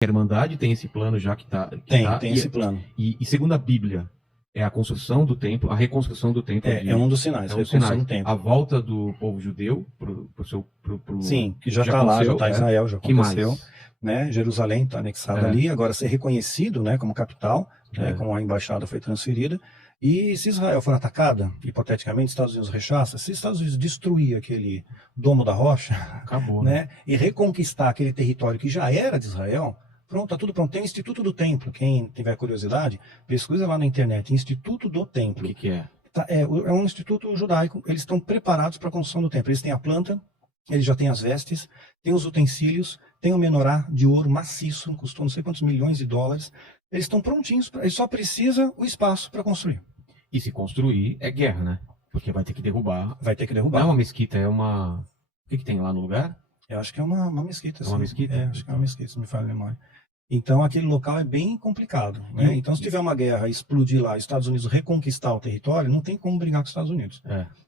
A Irmandade tem esse plano já que tá... Tem esse plano. E segundo a Bíblia, é a construção do templo, a reconstrução do templo. É um dos sinais, a reconstrução do templo. A volta do povo judeu pro Sim, que já está lá, já está em Israel, já aconteceu. Né? Jerusalém está anexada ali, agora ser reconhecido, né, como capital, né, como a embaixada foi transferida. E se Israel for atacada, hipoteticamente, Estados Unidos rechaça, se Estados Unidos destruir aquele domo da rocha, acabou, né, e reconquistar aquele território que já era de Israel, pronto, tá tudo pronto. Tem o Instituto do Templo, quem tiver curiosidade, pesquisa lá na internet, Instituto do Templo. O que é? É um instituto judaico, eles estão preparados para a construção do templo. Eles têm a planta, eles já têm as vestes, têm os utensílios, tem o menorá de ouro maciço, custou não sei quantos milhões de dólares. Eles estão prontinhos, eles só precisam o espaço para construir. E se construir, é guerra, né? Porque vai ter que derrubar. Vai ter que derrubar. Não é uma mesquita, é uma... O que tem lá no lugar? Eu acho que é uma mesquita. É uma mesquita? Acho que é uma mesquita, se me falha a memória. Então, aquele local é bem complicado. Né? Então, se tiver uma guerra, explodir lá, Estados Unidos reconquistar o território, não tem como brigar com os Estados Unidos.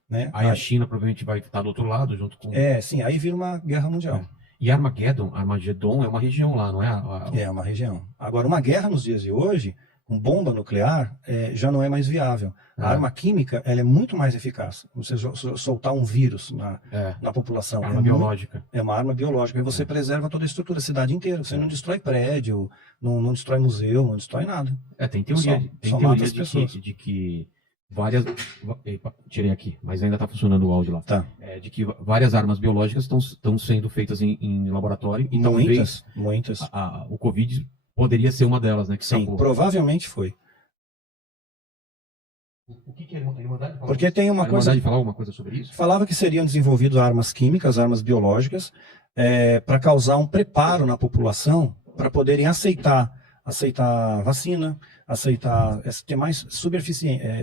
Né? Aí a China provavelmente vai estar do outro lado, junto com... Sim, aí vira uma guerra mundial. E Armagedon é uma região lá, não é? É uma região. Agora, uma guerra nos dias de hoje, com bomba nuclear, já não é mais viável. A arma química, ela é muito mais eficaz. Você soltar um vírus na população. Arma biológica. É uma arma biológica. E você preserva toda a estrutura, a cidade inteira. Você não destrói prédio, não destrói museu, não destrói nada. Tem teoria, de que várias... Epa, tirei aqui, mas ainda está funcionando o áudio lá. Tá. De que várias armas biológicas estão sendo feitas em laboratório. E muitas. O Covid poderia ser uma delas, né? Sim, provavelmente foi. O que é a Irmandade? Porque tem uma coisa... A Irmandade falar alguma coisa sobre isso? Falava que seriam desenvolvidas armas químicas, armas biológicas, para causar um preparo na população para poderem aceitar vacina, ter mais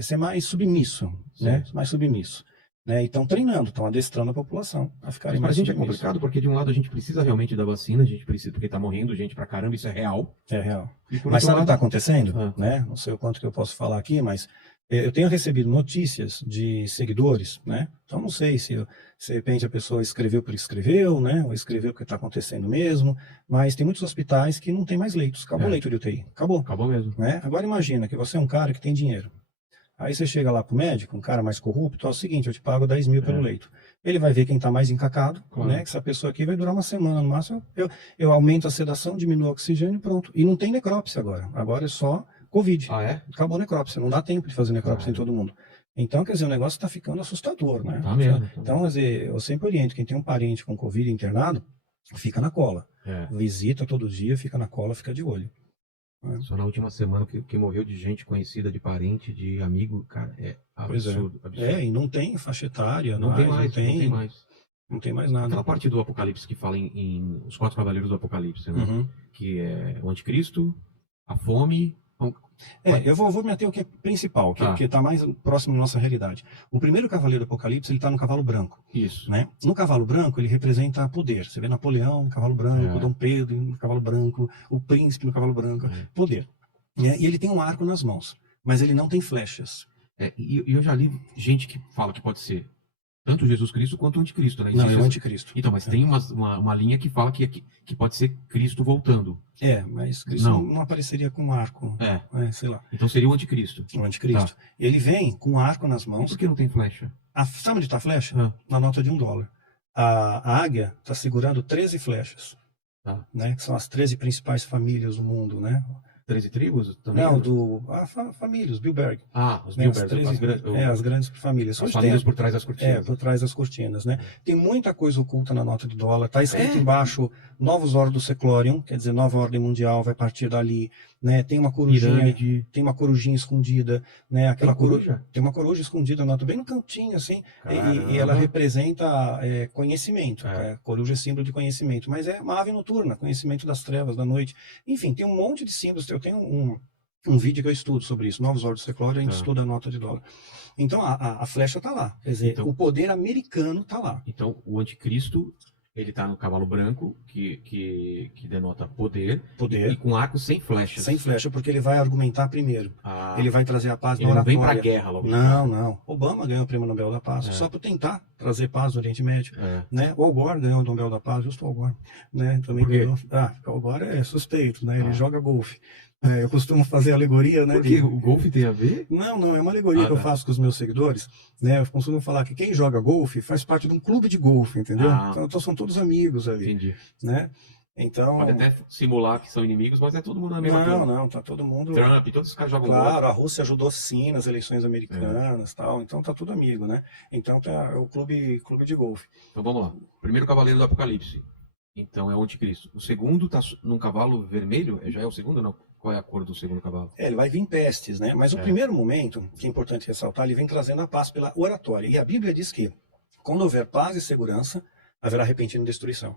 ser mais submisso, né? Mais submisso. Né? Então, treinando, estão adestrando a população a ficarem mais submissos. Mas pra gente é complicado, porque de um lado a gente precisa realmente da vacina, a gente precisa, porque está morrendo gente pra caramba, isso é real. É real. Mas sabe o que está acontecendo? Né? Não sei o quanto que eu posso falar aqui, mas eu tenho recebido notícias de seguidores, né? Então não sei se de repente a pessoa escreveu por escreveu, né? Ou escreveu porque está acontecendo mesmo, mas tem muitos hospitais que não tem mais leitos, acabou o leito de UTI, acabou. Acabou mesmo. Né? Agora imagina que você é um cara que tem dinheiro. Aí você chega lá pro médico, um cara mais corrupto, é o seguinte, eu te pago 10 mil pelo leito. Ele vai ver quem está mais encacado, né? Que essa pessoa aqui vai durar uma semana no máximo. Eu aumento a sedação, diminuo o oxigênio e pronto. E não tem necrópsia agora. Agora é só Covid. Acabou a necrópsia. Não dá tempo de fazer necrópsia em todo mundo. Então, quer dizer, o negócio está ficando assustador, né? Tá mesmo. Então, quer dizer, eu sempre oriento, quem tem um parente com Covid internado, fica na cola. Visita todo dia, fica na cola, fica de olho. Só na última semana que morreu de gente conhecida, de parente, de amigo, cara, é absurdo. E não tem faixa etária, não tem mais. Não tem mais nada. Aquela parte do Apocalipse que fala em os 4 cavaleiros do Apocalipse, né? Que é o anticristo, a fome... Eu vou meter o que é principal, que está mais próximo da nossa realidade. O primeiro cavaleiro do Apocalipse, ele está no cavalo branco. Isso. Né? No cavalo branco, ele representa poder. Você vê Napoleão no cavalo branco, Dom Pedro no cavalo branco, o príncipe no cavalo branco. Poder. E ele tem um arco nas mãos, mas ele não tem flechas. E eu já li gente que fala que pode ser tanto Jesus Cristo quanto o anticristo, né? Não, é o anticristo. Então, mas tem uma linha que fala que pode ser Cristo voltando. Mas Cristo não apareceria com um arco. Sei lá. Então seria o anticristo. O anticristo. Tá. Ele vem com um arco nas mãos. E por que não tem flecha? Sabe onde está a flecha? Na nota de $1. A águia está segurando 13 flechas. Tá. Né? Que são as 13 principais famílias do mundo, né? 13 tribos também? Não, famílias, os Bilberg. Os Bilberg. As grandes famílias. As famílias por trás das cortinas. Por trás das cortinas, né? Tem muita coisa oculta na nota de $. Está escrito embaixo, Novos Ordo Seclorium, quer dizer, Nova Ordem Mundial, vai partir dali. Né? Tem uma corujinha escondida, né? Aquela coruja. Tem uma coruja escondida na nota, bem no cantinho, assim, e ela representa conhecimento. Coruja é símbolo de conhecimento, mas é uma ave noturna, conhecimento das trevas, da noite. Enfim, tem um monte de símbolos. Eu tenho um vídeo que eu estudo sobre isso, Novos Ordo Seclorium, a gente estuda a nota de $. Então, a flecha está lá, quer dizer, o poder americano está lá. Então, o anticristo... Ele está no cavalo branco, que denota poder, e com arco sem flechas. Sem flecha, porque ele vai argumentar primeiro. Ele vai trazer a paz na oratória. Ele não vem para a guerra logo. Não. Obama ganhou o Prêmio Nobel da Paz, só por tentar trazer paz no Oriente Médio, né? O Al Gore ganhou o Nobel da Paz, justo o Al Gore, né? Também ganhou. O Al Gore é suspeito, né? Ele joga golfe. Eu costumo fazer alegoria, né? Porque o golfe tem a ver? Não, é uma alegoria que eu faço com os meus seguidores, né? Eu costumo falar que quem joga golfe faz parte de um clube de golfe, entendeu? Então são todos amigos ali. Entendi. Né? Então... Pode até simular que são inimigos, mas é todo mundo na mesma turma. Não, tá todo mundo... Trump, todos os caras jogam golfe. Claro, golfe. a Rússia ajudou sim nas eleições americanas, tal, então tá tudo amigo, né? Então é o clube de golfe. Então vamos lá. Primeiro cavaleiro do Apocalipse. Então é o anticristo. O segundo tá num cavalo vermelho? Já é o segundo ou não? Qual é a cor do segundo cavalo? Ele vai vir em pestes, né? Mas o primeiro momento, que é importante ressaltar, ele vem trazendo a paz pela oratória. E a Bíblia diz que, quando houver paz e segurança, haverá repentina destruição.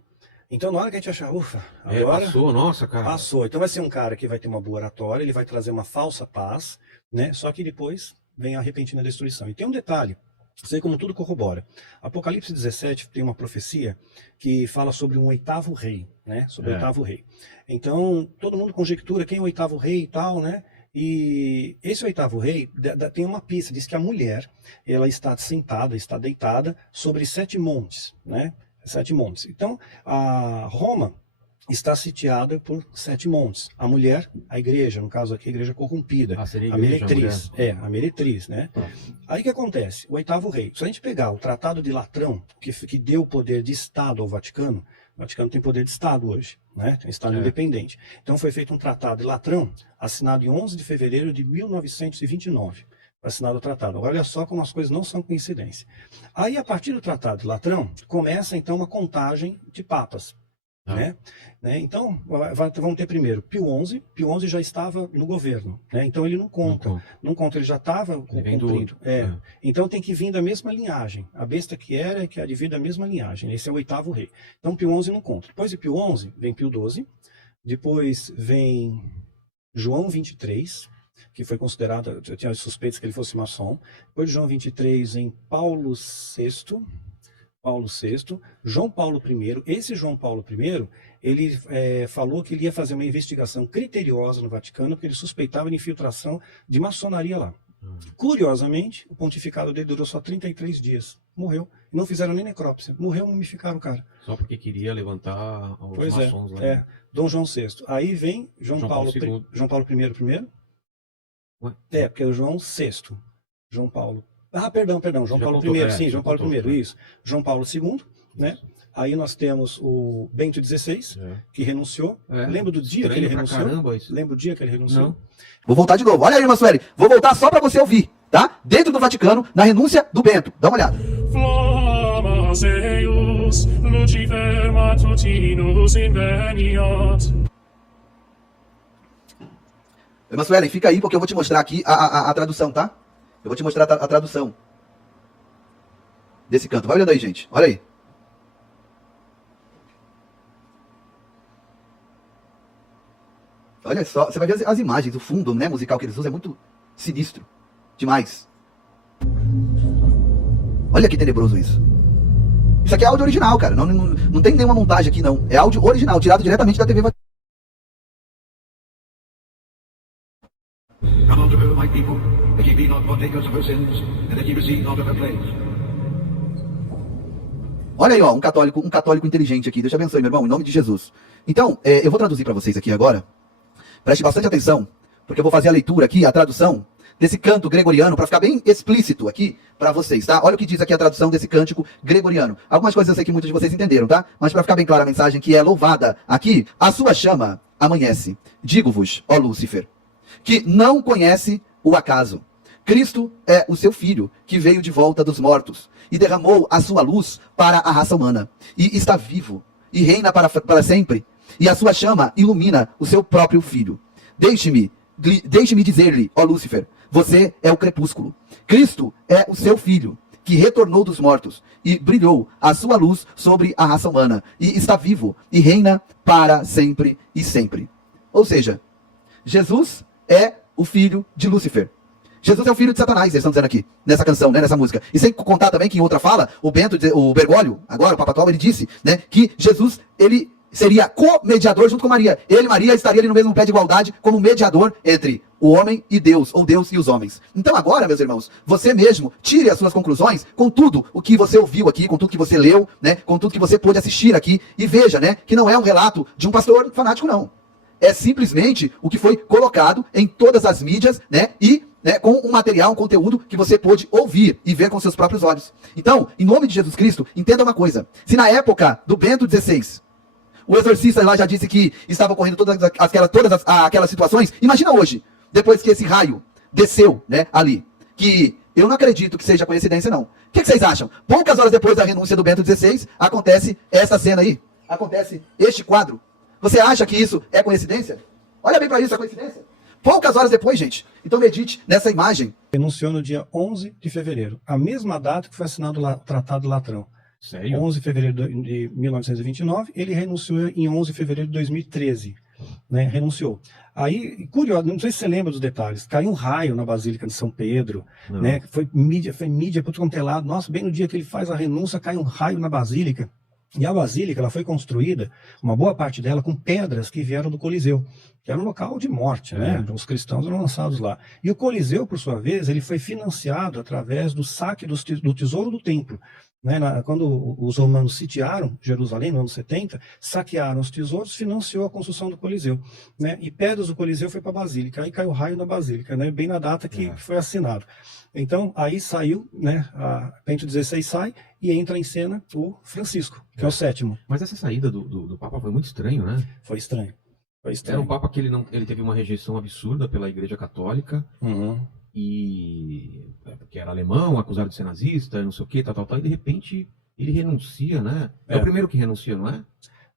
Então, na hora que a gente achar, ufa, agora... Passou, nossa, cara. Passou. Então vai ser um cara que vai ter uma boa oratória, ele vai trazer uma falsa paz, né? Só que depois vem a repentina destruição. E tem um detalhe, sei como tudo corrobora. Apocalipse 17 tem uma profecia que fala sobre um 8º rei, né? Sobre o 8º rei. Então, todo mundo conjectura quem é o 8º rei e tal, né? E esse 8º rei tem uma pista, diz que a mulher, ela está sentada, está deitada sobre 7 montes, né? 7 montes. Então, a Roma está sitiada por 7 montes. A mulher, a igreja, no caso aqui, a igreja corrompida, a meretriz. A meretriz, né? Aí o que acontece? O 8º rei. Se a gente pegar o Tratado de Latrão, que deu poder de Estado ao Vaticano, o Vaticano tem poder de Estado hoje, né? Tem Estado independente. Então foi feito um Tratado de Latrão, assinado em 11 de fevereiro de 1929. Assinado o tratado. Olha só como as coisas não são coincidência. Aí, a partir do Tratado de Latrão, começa então uma contagem de papas. Né? Então, vamos ter primeiro Pio XI. Pio XI já estava no governo, né? Então ele não conta. Não conta, ele já estava cumprindo. Então tem que vir da mesma linhagem. A besta que era é que advir da mesma linhagem. Esse é o 8º rei. Então Pio XI não conta. Depois de Pio XI, vem Pio XII. Depois vem João 23, que foi considerado, eu tinha suspeitos que ele fosse maçom. Depois de João 23, em Paulo VI, João Paulo I. Esse João Paulo I, ele falou que ele ia fazer uma investigação criteriosa no Vaticano, porque ele suspeitava de infiltração de maçonaria lá. Curiosamente, o pontificado dele durou só 33 dias. Morreu. Não fizeram nem necrópsia. Morreu, mumificaram o cara. Só porque queria levantar os maçons lá. Né? Dom João VI. Aí vem João Paulo I primeiro. Porque é o João VI. João Paulo. Perdão. João Paulo I. Sim, João Paulo I. Isso. João Paulo II, né? Aí nós temos o Bento XVI, que renunciou. Lembra do dia que ele renunciou? Lembra do dia que ele renunciou? Não. Vou voltar de novo. Olha aí, irmã Sueli. Vou voltar só para você ouvir, tá? Dentro do Vaticano, na renúncia do Bento. Dá uma olhada. Irmã Sueli, fica aí porque eu vou te mostrar aqui a tradução, tá? Eu vou te mostrar a tradução desse canto. Vai olhando aí, gente. Olha aí. Olha só, você vai ver as imagens, o fundo, né, musical que eles usam é muito sinistro. Demais. Olha que tenebroso isso. Isso aqui é áudio original, cara. Não tem nenhuma montagem aqui, não. É áudio original, tirado diretamente da TV Vaticana. Come unto her, my people, that ye be not partakers of her sins, and that ye receive not of her plagues. Olha aí, ó, um católico inteligente aqui. Deus te abençoe, meu irmão, em nome de Jesus. Então, eu vou traduzir para vocês aqui agora. Preste bastante atenção, porque eu vou fazer a leitura aqui, a tradução desse canto gregoriano, para ficar bem explícito aqui para vocês, tá? Olha o que diz aqui a tradução desse cântico gregoriano. Algumas coisas eu sei que muitos de vocês entenderam, tá? Mas para ficar bem clara a mensagem que é louvada aqui, a sua chama amanhece. Digo-vos, ó Lúcifer, que não conhece o acaso. Cristo é o seu Filho, que veio de volta dos mortos e derramou a sua luz para a raça humana. E está vivo e reina para sempre. E a sua chama ilumina o seu próprio Filho. Deixe-me dizer-lhe, ó Lúcifer, você é o crepúsculo. Cristo é o seu Filho, que retornou dos mortos e brilhou a sua luz sobre a raça humana. E está vivo e reina para sempre e sempre. Ou seja, Jesus é o filho de Lúcifer. Jesus é o filho de Satanás, eles estão dizendo aqui, nessa canção, né, nessa música. E sem contar também que em outra fala, o Bergoglio, agora o Papa atual, ele disse, né, que Jesus, ele seria co-mediador junto com Maria. Ele e Maria estariam ali no mesmo pé de igualdade como mediador entre o homem e Deus, ou Deus e os homens. Então agora, meus irmãos, você mesmo tire as suas conclusões com tudo o que você ouviu aqui, com tudo que você leu, né, com tudo que você pôde assistir aqui, e veja, né, que não é um relato de um pastor fanático, não. É simplesmente o que foi colocado em todas as mídias, né, e com um material, um conteúdo que você pôde ouvir e ver com seus próprios olhos. Então, em nome de Jesus Cristo, entenda uma coisa. Se na época do Bento XVI, o exorcista lá já disse que estava ocorrendo todas aquelas situações, imagina hoje, depois que esse raio desceu, né, ali, que eu não acredito que seja coincidência, não. O que vocês acham? Poucas horas depois da renúncia do Bento XVI, acontece essa cena aí. Acontece este quadro. Você acha que isso é coincidência? Olha bem para isso, é coincidência? Poucas horas depois, gente. Então medite nessa imagem. Renunciou no dia 11 de fevereiro, a mesma data que foi assinado o Tratado Latrão. Sério? 11 de fevereiro de 1929, ele renunciou em 11 de fevereiro de 2013. Né, renunciou. Aí, curioso, não sei se você lembra dos detalhes, caiu um raio na Basílica de São Pedro, né, foi mídia por todo quanto é lado. Nossa, bem no dia que ele faz a renúncia, cai um raio na Basílica. E a Basílica, ela foi construída, uma boa parte dela, com pedras que vieram do Coliseu, que era um local de morte, né? Os cristãos eram lançados lá. E o Coliseu, por sua vez, ele foi financiado através do saque do tesouro do templo. Né, quando os romanos sitiaram Jerusalém, no ano 70, saquearam os tesouros, financiou a construção do Coliseu. Né, e pedras do Coliseu foi para a Basílica, aí caiu o raio na Basílica, né, bem na data que foi assinado. Então, aí saiu, né, a Bento XVI sai e entra em cena o Francisco, que é o sétimo. Mas essa saída do Papa foi muito estranho, né? Foi estranho. Foi estranho. Era um Papa que ele teve uma rejeição absurda pela Igreja Católica. E porque era alemão, acusado de ser nazista, não sei o que, tal, e de repente ele renuncia, né? É o primeiro que renuncia, não é?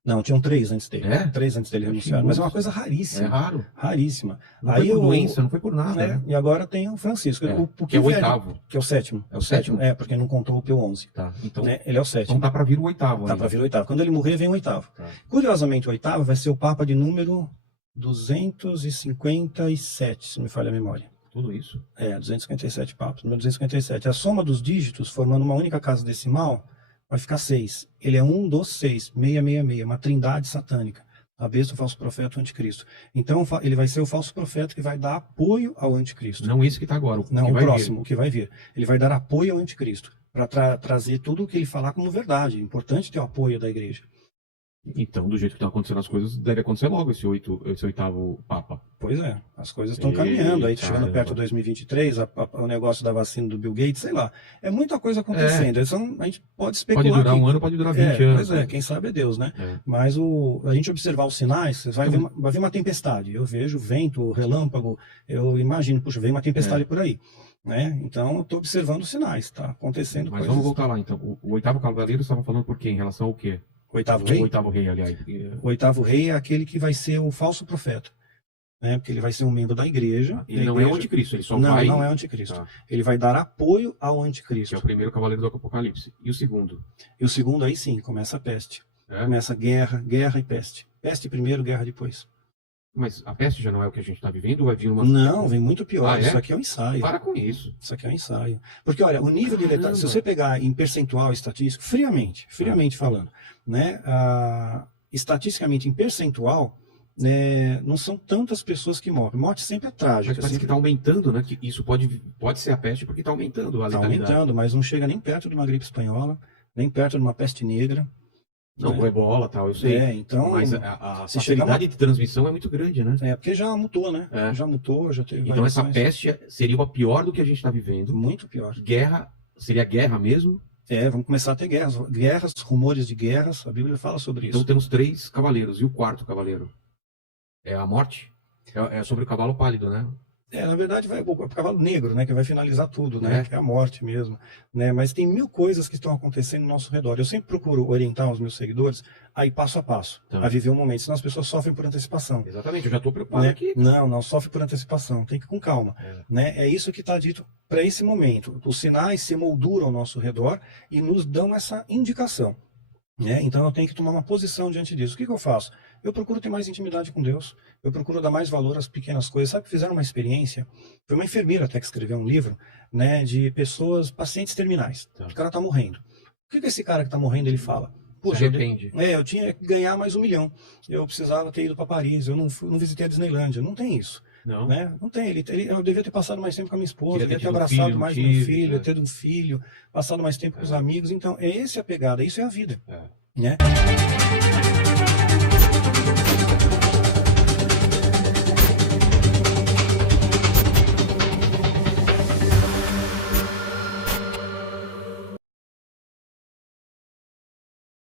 Não, tinham 3 antes dele. É? 3 antes dele renunciar, mas é uma coisa raríssima. É raro. Raríssima. Não foi por doença, não foi por nada. Né? E agora tem o Francisco, que é o oitavo. Que é o sétimo. É o sétimo? É, porque não contou o Pio XI. Tá, então, né? Ele é o sétimo. Então tá para vir o oitavo. Tá para vir o oitavo. Quando ele morrer, vem o oitavo. Tá. Curiosamente, o oitavo vai ser o Papa de número 257, se não me falha a memória. Tudo isso? 257 papas, número 257. A soma dos dígitos, formando uma única casa decimal, vai ficar 6. Ele é um dos 6, 666, uma trindade satânica. A besta, o falso profeta, o anticristo. Então, ele vai ser o falso profeta que vai dar apoio ao anticristo. Não esse que está agora, não, o próximo, o que vai vir. Ele vai dar apoio ao anticristo, para trazer tudo o que ele falar como verdade. É importante ter o apoio da igreja. Então, do jeito que estão acontecendo as coisas, deve acontecer logo esse oitavo Papa. Pois é, as coisas estão caminhando, aí chegando perto de 2023, o negócio da vacina do Bill Gates, sei lá. É muita coisa acontecendo, a gente pode especular. Pode durar um ano, pode durar 20 anos. Pois quem sabe é Deus, né? Mas a gente observar os sinais, vai ver uma tempestade. Eu vejo vento, relâmpago, eu imagino, puxa, vem uma tempestade por aí. Né? Então, eu estou observando os sinais, está acontecendo Mas coisas. Vamos voltar lá, então. O oitavo cavaleiro estava falando por quê? Em relação ao quê? O oitavo rei? O oitavo rei, aliás. O oitavo rei é aquele que vai ser o falso profeta. Né? Porque ele vai ser um membro da igreja. Ele não é o anticristo, ele só vai... Não é o anticristo. Tá. Ele vai dar apoio ao anticristo. Que é o primeiro cavaleiro do Apocalipse. E o segundo? E o segundo, aí sim, começa a peste. Começa guerra e peste. Peste primeiro, guerra depois. Mas a peste já não é o que a gente está vivendo ou vai vir uma... Não, vem muito pior. Isso aqui é um ensaio. Para com isso. Isso aqui é um ensaio. Porque, olha, o nível de letalidade, se você pegar em percentual estatístico, friamente falando, né, estatisticamente em percentual, né, não são tantas pessoas que morrem. Morte sempre é trágica. Mas parece que está aumentando, né? Que isso pode ser a peste porque está aumentando a letalidade. Está aumentando, mas não chega nem perto de uma gripe espanhola, nem perto de uma peste negra. Não, o ebola tal, eu sei. Então, mas a facilidade de transmissão é muito grande, né? Porque já mutou, né? Já mutou, já teve. Então essa peste seria a pior do que a gente está vivendo. Muito pior. Guerra, seria guerra mesmo? Vamos começar a ter guerras, rumores de guerras, a Bíblia fala sobre isso. Então temos 3 cavaleiros, e o quarto cavaleiro? É a morte? É sobre o cavalo pálido, né? Na verdade, vai o cavalo negro, né, que vai finalizar tudo, né, que é a morte mesmo, né, mas tem 1000 coisas que estão acontecendo ao nosso redor. Eu sempre procuro orientar os meus seguidores a ir passo a passo, a viver o momento, senão as pessoas sofrem por antecipação. Exatamente, eu já estou preocupado aqui. Não sofre por antecipação, tem que ir com calma. Né? É isso que está dito para esse momento. Os sinais se molduram ao nosso redor e nos dão essa indicação. Então eu tenho que tomar uma posição diante disso. O que eu faço? Eu procuro ter mais intimidade com Deus, eu procuro dar mais valor às pequenas coisas. Sabe que fizeram uma experiência? Foi uma enfermeira até que escreveu um livro, né, de pacientes terminais. O cara está morrendo. O que esse cara que está morrendo ele fala? Puxa, eu tinha que ganhar mais 1 milhão. Eu precisava ter ido para Paris, eu não visitei a Disneylândia. Não tem isso. Não. Né? Não tem. Eu devia ter passado mais tempo com a minha esposa, devia ter abraçado mais meu filho, ter um filho, passado mais tempo com os amigos. Então, essa é a pegada, isso é a vida. Né?